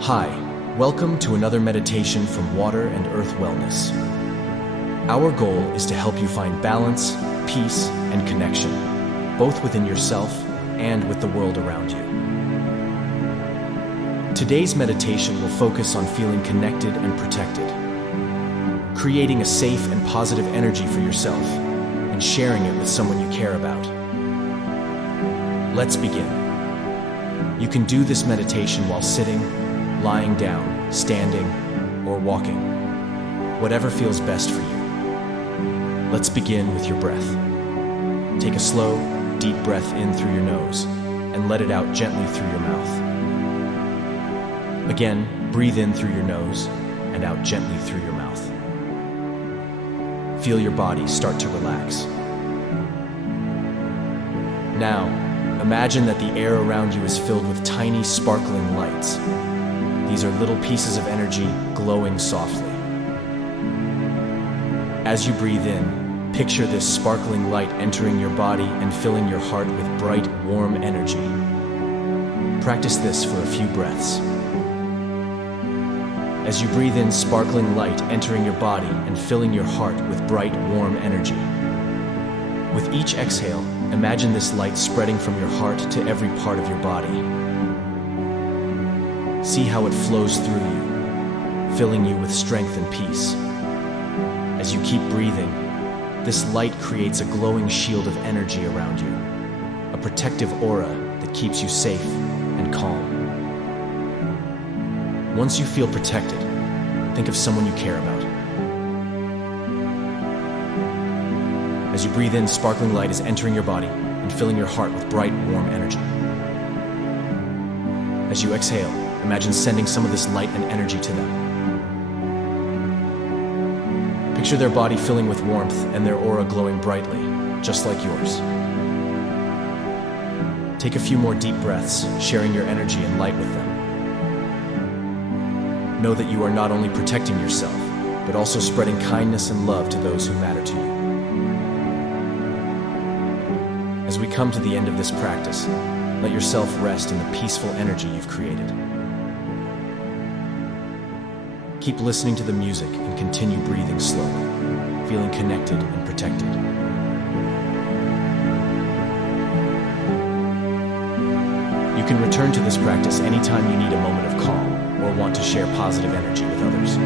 Hi, welcome to another meditation from Water and Earth Wellness. Our goal is to help you find balance, peace, and connection, both within yourself and with the world around you. Today's meditation will focus on feeling connected and protected, creating a safe and positive energy for yourself, and sharing it with someone you care about. Let's begin. You can do this meditation while sitting, lying down, standing, or walking, whatever feels best for you. Let's begin with your breath. Take a slow, deep breath in through your nose and let it out gently through your mouth. Again, breathe in through your nose and out gently through your mouth. Feel your body start to relax. Now, imagine that the air around you is filled with tiny, sparkling lights. These are little pieces of energy glowing softly. As you breathe in, picture this sparkling light entering your body and filling your heart with bright, warm energy. Practice this for a few breaths. As you breathe in sparkling light entering your body and filling your heart with bright, warm energy. With each exhale, imagine this light spreading from your heart to every part of your body. See how it flows through you, filling you with strength and peace. As you keep breathing, this light creates a glowing shield of energy around you, a protective aura that keeps you safe and calm. Once you feel protected, think of someone you care about. As you breathe in, sparkling light is entering your body and filling your heart with bright, warm energy. As you exhale, imagine sending some of this light and energy to them. Picture their body filling with warmth and their aura glowing brightly, just like yours. Take a few more deep breaths, sharing your energy and light with them. Know that you are not only protecting yourself, but also spreading kindness and love to those who matter to you. As we come to the end of this practice, let yourself rest in the peaceful energy you've created. Keep listening to the music and continue breathing slowly, feeling connected and protected. You can return to this practice anytime you need a moment of calm or want to share positive energy with others.